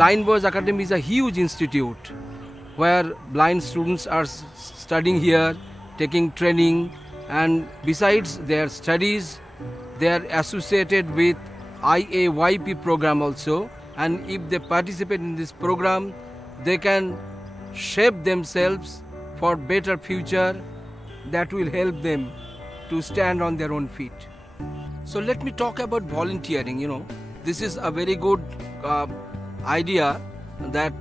Blind Boys Academy is a huge institute where blind students are studying here, taking training, and besides their studies, they are associated with IAYP program also, and if they participate in this program, they can shape themselves for better future that will help them to stand on their own feet. So let me talk about volunteering. This is a very good idea that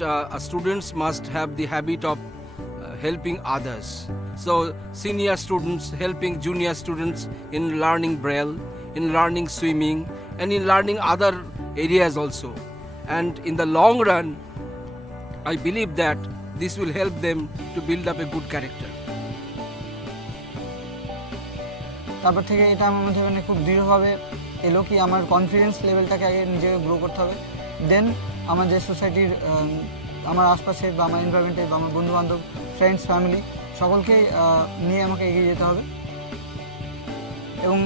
students must have the habit of helping others. So senior students helping junior students in learning Braille, in learning swimming, and in learning other areas also. And in the long run, I believe that this will help them to build up a good character. তারপর থেকে এটা আমার মধ্যে মানে খুব দৃঢ়ভাবে এলো কি আমার কনফিডেন্স লেভেলটাকে আগে নিজেকে গ্রো করতে হবে, দেন আমার যে সোসাইটির আমার আশপাশে বা আমার এনভায়রনমেন্টে বা আমার বন্ধুবান্ধব, ফ্রেন্ডস, ফ্যামিলি সকলকে নিয়ে আমাকে এগিয়ে যেতে হবে। এবং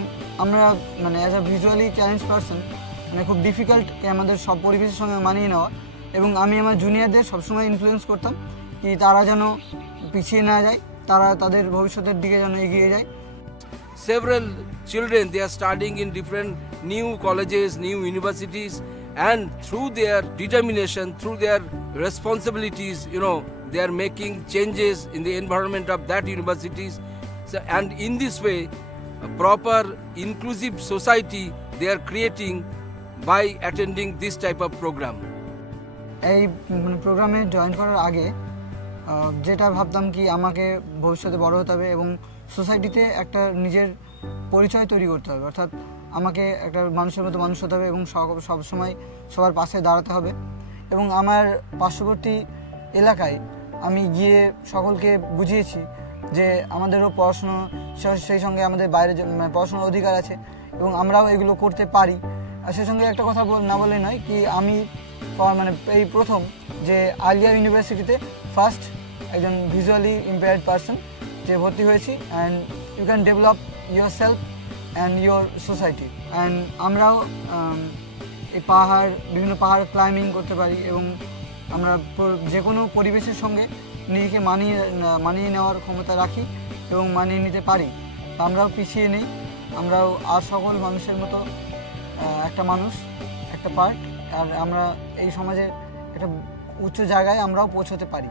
আমরা মানে as a visually challenge person মানে খুব ডিফিকাল্ট আমাদের সব পরিবেশের সঙ্গে মানিয়ে নেওয়া, এবং আমি আমার জুনিয়রদের সবসময় ইনফ্লুয়েন্স করতাম কি তারা যেন পিছিয়ে না যায়, তারা তাদের ভবিষ্যতের দিকে যেন এগিয়ে যায়। Several children, they are studying in different new colleges, new universities, and through their determination, through their responsibilities, they are making changes in the environment of that universities. So, and in this way, a proper inclusive society they are creating by attending this type of program. এই প্রোগ্রামে জয়েন করার আগে যেটা ভাবতাম কি আমাকে ভবিষ্যতে বড় হতে হবে এবং সোসাইটিতে একটা নিজের পরিচয় তৈরি করতে হবে, অর্থাৎ আমাকে একটা মানুষের মতো মানুষ হতে হবে এবং সবসময় সবার পাশে দাঁড়াতে হবে। এবং আমার পার্শ্ববর্তী এলাকায় আমি গিয়ে সকলকে বুঝিয়েছি যে আমাদেরও পড়াশুনো, সেই সঙ্গে আমাদের বাইরে পড়াশোনার অধিকার আছে এবং আমরাও এগুলো করতে পারি। আর সেই সঙ্গে একটা কথা না বলে নয় কি আমি মানে এই প্রথম যে আলিয়া ইউনিভার্সিটিতে ফার্স্ট একজন ভিজুয়ালি ইম্পেয়ার্ড পারসন যে ভর্তি হয়েছি, and you can develop your self and your society. And আমরাও এই বিভিন্ন পাহাড় ক্লাইম্বিং করতে পারি এবং আমরা যে কোনো পরিবেশের সঙ্গে নিজেকে মানিয়ে নেওয়ার ক্ষমতা রাখি এবং মানিয়ে নিতে পারি। আমরাও পিছিয়ে নেই, আমরাও আর সকল মানুষের মতো একটা মানুষ, একটা পার্ট, আর আমরা এই সমাজের একটা উচ্চ জায়গায় আমরাও পৌঁছতে পারি।